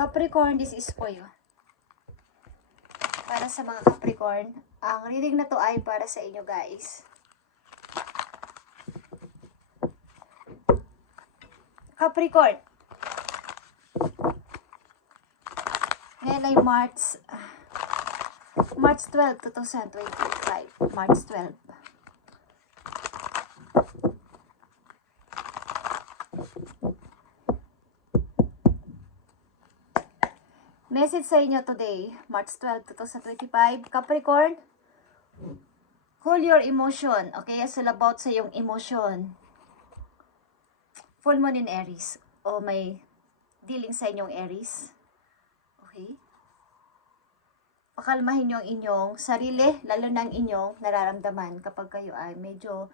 Capricorn, this is for you. Para sa mga Capricorn, ang reading na to ay para sa inyo guys. Capricorn. Ngayon ay March 12, 2025. March 12. Message sa inyo today, March 12, 2025. Capricorn, hold your emotion. Okay, it's all about sa yung emotion. Full moon in Aries. O may dealing sa inyong Aries. Okay. Pakalmahin yung inyong sarili, lalo ng inyong nararamdaman kapag kayo ay medyo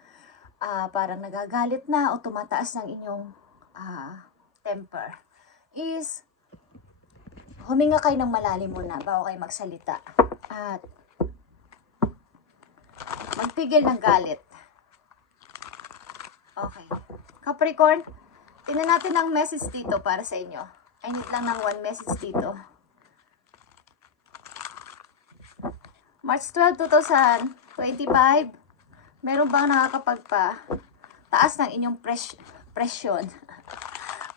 parang nagagalit na o tumataas ng inyong temper. Is huminga kayo ng malalim muna bago kayo magsalita. At magpigil ng galit. Okay. Capricorn, tingnan natin ang message dito para sa inyo. I need lang ng one message dito. March 12, 2025. Meron bang nakakapagpa-taas ng inyong presyon?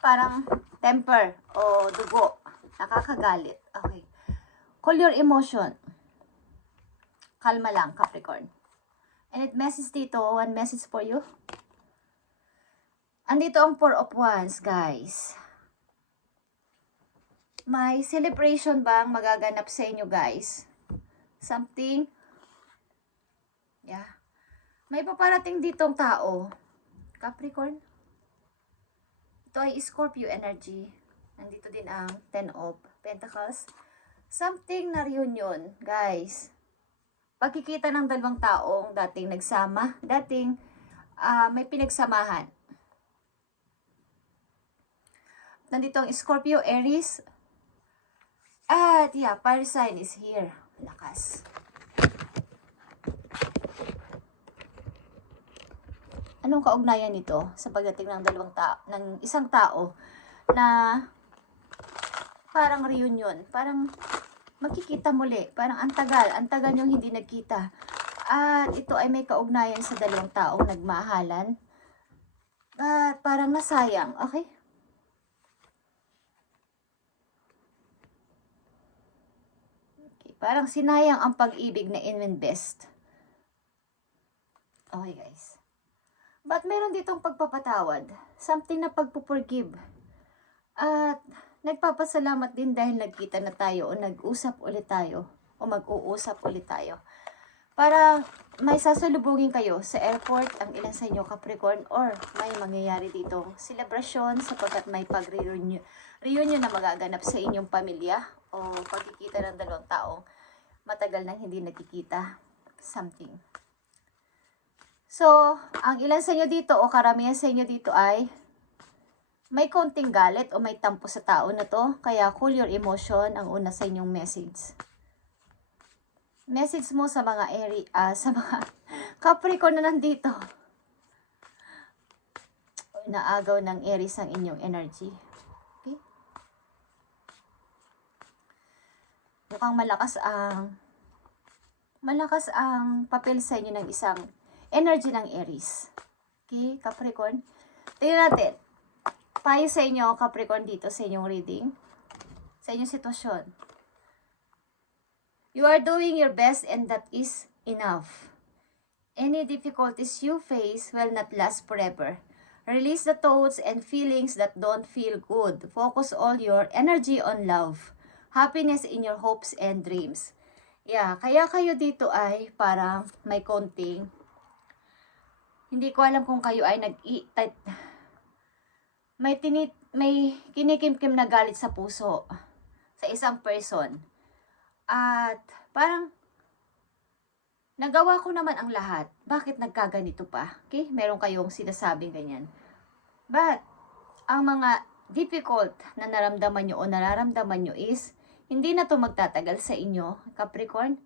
Parang temper o dugo. Nakakagalit. Okay. Call your emotion. Kalma lang, Capricorn. And it message dito, one message for you. Andito ang Four of Wands, guys. May celebration bang magaganap sa inyo, guys? Something. Yeah. May paparating ditong tao. Capricorn. Ito ay Scorpio energy. Nandito din ang Ten of Pentacles. Something na reunion, guys. Pagkikita ng dalawang taong dating nagsama, dating may pinagsamahan. Nandito ang Scorpio, Aries. At yeah, fire sign is here. Lakas. Anong kaugnayan nito sa pagdating ng isang tao na parang reunion, parang magkikita muli, parang ang tagal yung hindi nagkita. At ito ay may kaugnayan sa dalawang taong nagmahalan. At parang nasayang, okay? Parang sinayang ang pag-ibig na ininvest. Okay guys. But meron ditong pagpapatawad. Something na pagpuporgive. At nagpapasalamat din dahil nagkita na tayo o nag-usap ulit tayo o mag-uusap ulit tayo. Para may sasalubungin kayo sa airport ang ilan sa inyo Capricorn or may mangyayari ditong celebration sapagkat may pag-reunion na magaganap sa inyong pamilya o pagkikita ng dalawang taong matagal nang hindi nagkikita. Something. So, ang ilan sa inyo dito o karamihan sa inyo dito ay may konting galit o may tampo sa tao na to. Kaya cool your emotion ang una sa inyong message. Message mo sa mga sa mga Capricorn na nandito. Naagaw ng Aries ang inyong energy. Okay? Mukhang malakas ang papel sa inyo ng isang energy ng Aries. Okay, Capricorn. Tingnan natin. Payo sa inyo, Capricorn, dito sa inyong reading. Sa inyong sitwasyon. You are doing your best and that is enough. Any difficulties you face will not last forever. Release the thoughts and feelings that don't feel good. Focus all your energy on love. Happiness in your hopes and dreams. Yeah, kaya kayo dito ay parang may konting. Hindi ko alam kung kayo ay may kinikimkim na galit sa puso sa isang person. At parang nagawa ko naman ang lahat. Bakit nagkaganito pa? Okay? Meron kayong sinasabing ganyan. But ang mga difficult na naramdaman nyo o nararamdaman nyo is hindi na to magtatagal sa inyo, Capricorn.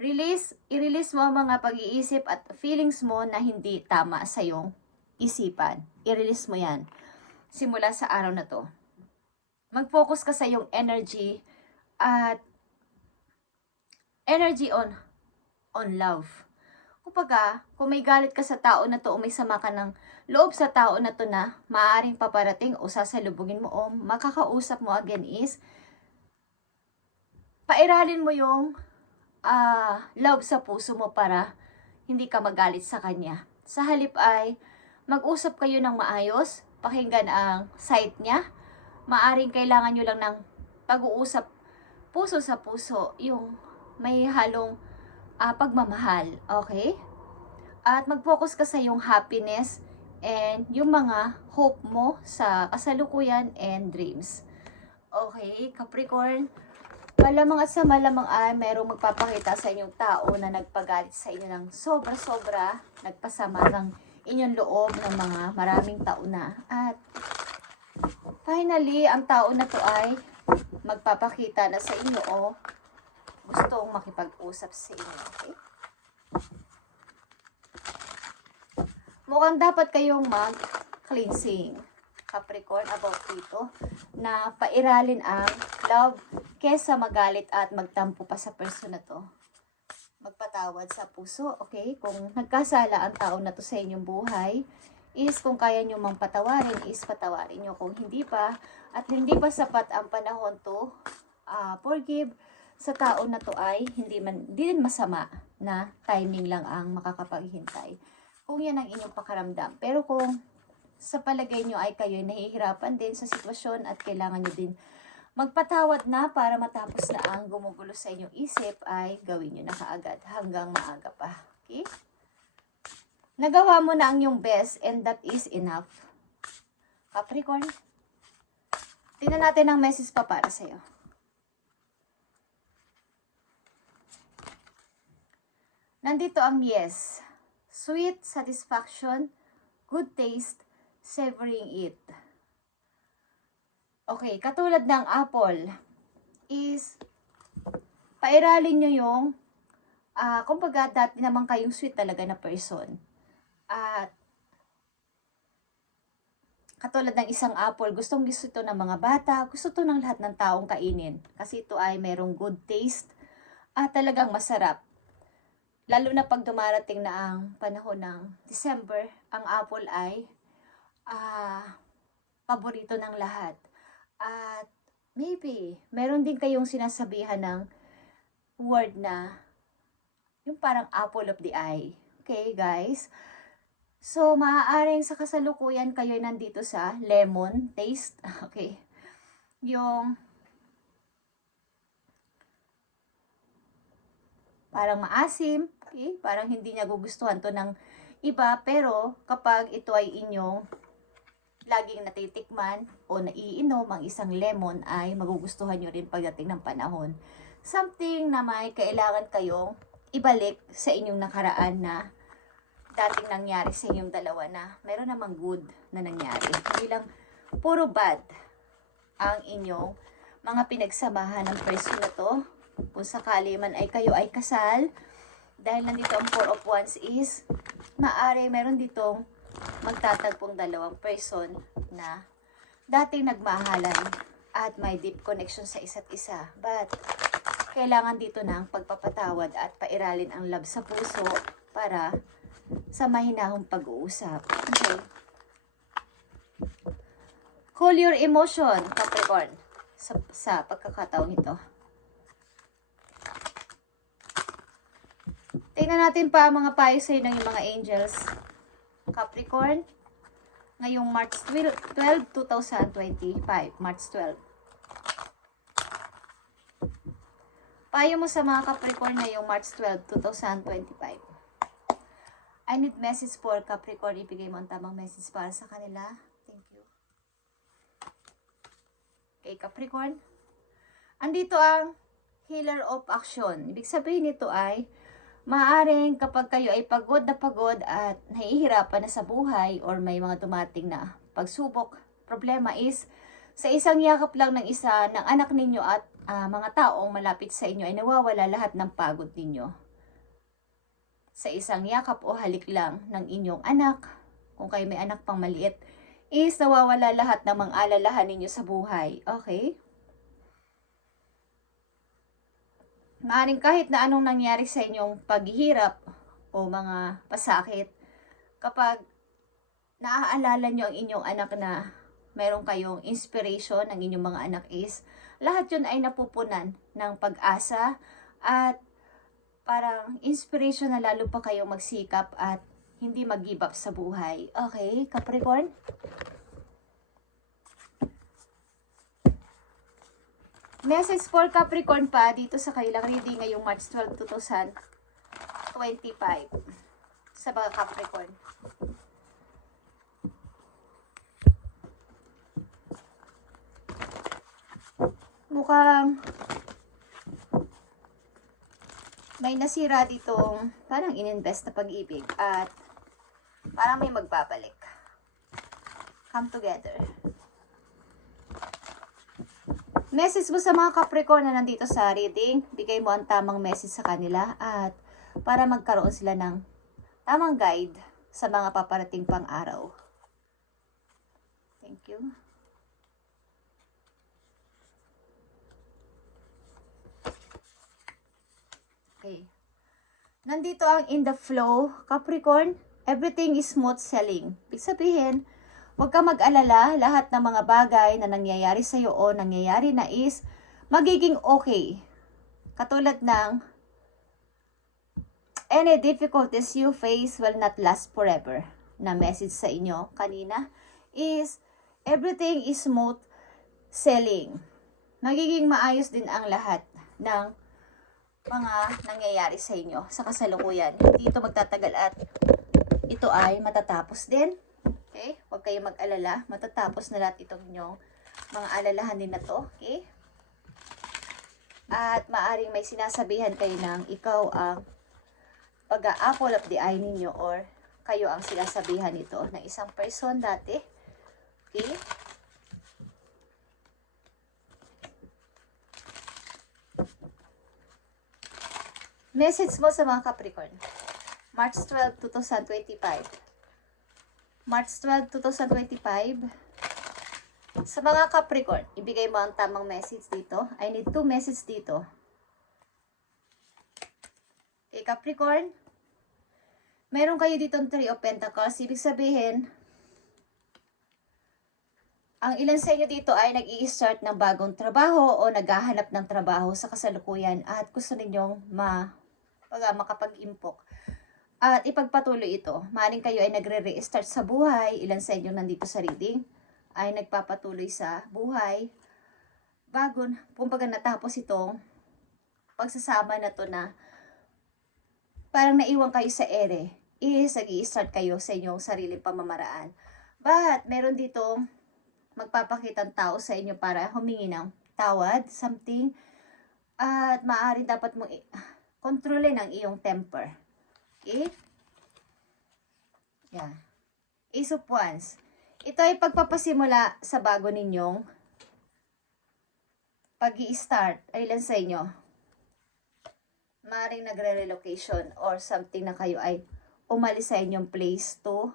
I-release mo ang mga pag-iisip at feelings mo na hindi tama sa iyong isipan. I-release mo yan. Simula sa araw na to. Mag-focus ka sa iyong energy at energy on love. Kumbaga, kung may galit ka sa tao na to o may sama ka ng loob sa tao na to na maaaring paparating o sasalubungin mo o makakausap mo again is pairalin mo yung love sa puso mo para hindi ka magalit sa kanya. Sa halip ay mag-usap kayo ng maayos, pakinggan ang side niya. Maaring kailangan nyo lang ng pag-uusap puso sa puso, yung may halong pagmamahal, okay? At mag-focus ka sa yung happiness and yung mga hope mo sa kasalukuyan and dreams. Okay, Capricorn, malamang at sa malamang ay merong magpapakita sa inyong tao na nagpagalit sa inyo ng sobra-sobra, nagpasama ng inyong loob ng mga maraming taon na. At finally, ang tao na to ay magpapakita na sa inyo o gustong makipag-usap sa inyo. Okay? Mukhang dapat kayong mag-cleansing, Capricorn, about dito, na pairalin ang love kesa magalit at magtampo pa sa person na to. Magpatawad sa puso, okay? Kung nagkasala ang tao na to sa inyong buhay, is kung kaya nyo mang patawarin, is patawarin nyo. Kung hindi pa, at hindi pa sapat ang panahon to, forgive sa tao na to ay hindi din masama na timing lang ang makakapaghintay. Kung yan ang inyong pakaramdam. Pero kung sa palagay nyo ay kayo nahihirapan din sa sitwasyon at kailangan nyo din magpatawad na para matapos na ang gumugulo sa inyong isip, ay gawin nyo na kaagad hanggang maaga pa. Okay? Nagawa mo na ang iyong best and that is enough. Capricorn, tingnan natin ang message pa para sa'yo. Nandito ang yes. Sweet satisfaction, good taste, savoring it. Okay, katulad ng apple is pairalin nyo yung kumbaga dati naman kayong sweet talaga na person. At katulad ng isang apple, gusto ito ng mga bata, gusto to ng lahat ng taong kainin. Kasi ito ay merong good taste at talagang masarap. Lalo na pag dumarating na ang panahon ng December, ang apple ay paborito ng lahat. At maybe, meron din kayong sinasabihan ng word na yung parang apple of the eye. Okay, guys? So, maaaring sa kasalukuyan kayo nandito sa lemon taste. Okay. Yung parang maasim. Okay? Parang hindi niya gugustuhan to ng iba. Pero kapag ito ay inyong laging natitikman o naiinom ang isang lemon, ay magugustuhan nyo rin pagdating ng panahon. Something na may kailangan kayong ibalik sa inyong nakaraan na dating nangyari sa inyong dalawa na meron namang good na nangyari. Hindi lang puro bad ang inyong mga pinagsamahan ng person na to. Kung sakali man ay kayo ay kasal, dahil nandito ang Four of Wands is maaari meron ditong magtatagpong dalawang person na dating nagmahalan at may deep connection sa isa't isa. But kailangan dito ng pagpapatawad at pairalin ang love sa puso para sa mahinahong pag-uusap. Okay. Cool your emotion, Capricorn, sa pagkakataong ito. Tingnan natin pa mga payo sa inyo ng mga angels. Capricorn, ngayong March 12, 2025. March 12. Payo mo sa mga Capricorn ngayong March 12, 2025. I need message for Capricorn. Ibigay mo ang tamang message para sa kanila. Thank you. Okay, Capricorn. Andito ang Healer of Action. Ibig sabihin nito ay maaaring kapag kayo ay pagod at nahihirapan na sa buhay or may mga dumating na pagsubok, problema is sa isang yakap lang ng isa ng anak ninyo at mga taong malapit sa inyo ay nawawala lahat ng pagod ninyo. Sa isang yakap o halik lang ng inyong anak, kung kayo may anak pang maliit, is nawawala lahat ng mga alalahan ninyo sa buhay. Okay? Maaaring kahit na anong nangyari sa inyong paghihirap o mga pasakit, kapag naaalala nyo ang inyong anak na meron kayong inspiration ng inyong mga anak is, lahat yun ay napupunan ng pag-asa at parang inspiration na lalo pa kayong magsikap at hindi mag-give up sa buhay. Okay, Capricorn? Message for Capricorn pa dito sa kailang reading ngayong March 12, 2025 sa mga Capricorn. Mukhang may nasira ditong parang ininvest na pag-ibig at parang may magbabalik. Come together. Message mo sa mga Capricorn na nandito sa reading, bigay mo ang tamang message sa kanila at para magkaroon sila ng tamang guide sa mga paparating pang araw. Thank you. Okay. Nandito ang in the flow, Capricorn, everything is smooth sailing. Ibig sabihin, huwag ka mag-alala, lahat ng mga bagay na nangyayari sa iyo o nangyayari na is magiging okay. Katulad ng any difficulties you face will not last forever. Na message sa inyo kanina is everything is smooth sailing. Magiging maayos din ang lahat ng mga nangyayari sa inyo sa kasalukuyan. Hindi ito magtatagal at ito ay matatapos din. Okay? Huwag kayong mag-alala. Matatapos na lahat itong inyong mga alalahanin na to. Okay? At maaring may sinasabihan kayo ng ikaw ang pag-a-apple of the eye ninyo or kayo ang sinasabihan nito ng isang person dati. Okay? Message mo sa mga Capricorn. March 12, 2025. March 12, 2025. Sa mga Capricorn, ibigay mo ang tamang message dito. I need 2 messages dito. Okay, Capricorn. Meron kayo dito 3 of Pentacles. Ibig sabihin, ang ilan sa inyo dito ay nag-i-start ng bagong trabaho o naghahanap ng trabaho sa kasalukuyan at gusto ninyong makapag-impok at ipagpatuloy ito. Maaaring kayo ay nagre-restart sa buhay. Ilan sa inyo nandito sa reading ay nagpapatuloy sa buhay bago kumbaga natapos itong pagsasama na to na parang naiwan kayo sa ere is nag-i-start kayo sa inyong sariling pamamaraan. But meron dito magpapakitang tao sa inyo para humingi ng tawad, something, at maaari dapat mo kontrolin ang iyong temper. Okay? Yeah. Ace of Wands. Ito ay pagpapasimula sa bago ninyong pag-i-start. Ay ilan sa inyo? Maaaring nagre-relocation or something na kayo ay umalis sa inyong place to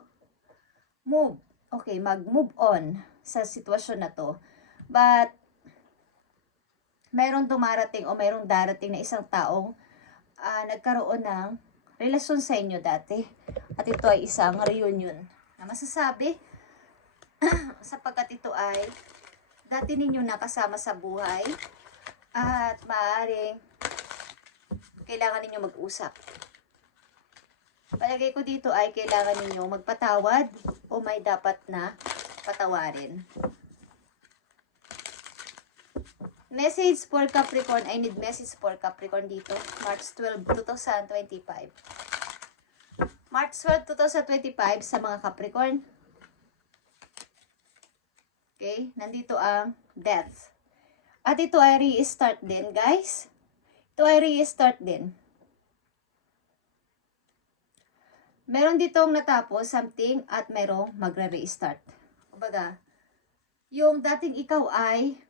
move. Okay, mag-move on sa sitwasyon na to. But, mayroong dumarating o mayroong darating na isang taong nagkaroon ng relasyon sa inyo dati. At ito ay isang reunion na masasabi sapagkat ito ay dati ninyo nakasama sa buhay at maaaring kailangan ninyo mag-usap. Palagay ko dito ay kailangan ninyo magpatawad o may dapat na patawarin. Message for Capricorn. I need message for Capricorn dito. March 12, 2025. March 12, 2025 sa mga Capricorn. Okay, nandito ang death. At ito ay restart din, guys. Ito ay restart din. Meron ditong natapos something at merong magre-restart. Kumbaga, yung dating ikaw ay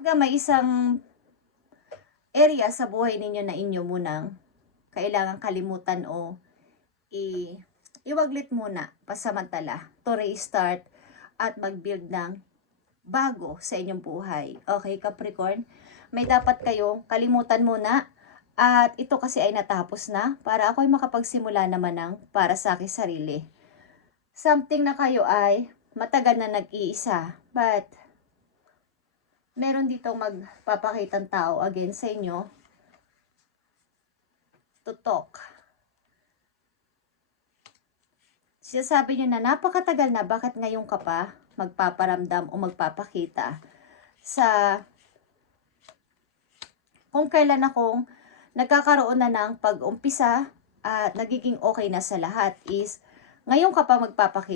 may isang area sa buhay ninyo na inyo munang kailangan kalimutan o iwaglit muna, pasamantala, to restart at mag-build ng bago sa inyong buhay. Okay, Capricorn? May dapat kayong kalimutan muna at ito kasi ay natapos na para ako'y makapagsimula naman ng para sa aking sarili. Something na kayo ay matagal na nag-iisa but meron ditong magpapakitang tao again sa inyo to talk. Sinasabi nyo na napakatagal na, bakit ngayon ka pa magpaparamdam o magpapakita sa kung kailan akong nagkakaroon na ng pag-umpisa at nagiging okay na sa lahat is ngayon ka pa magpapakita.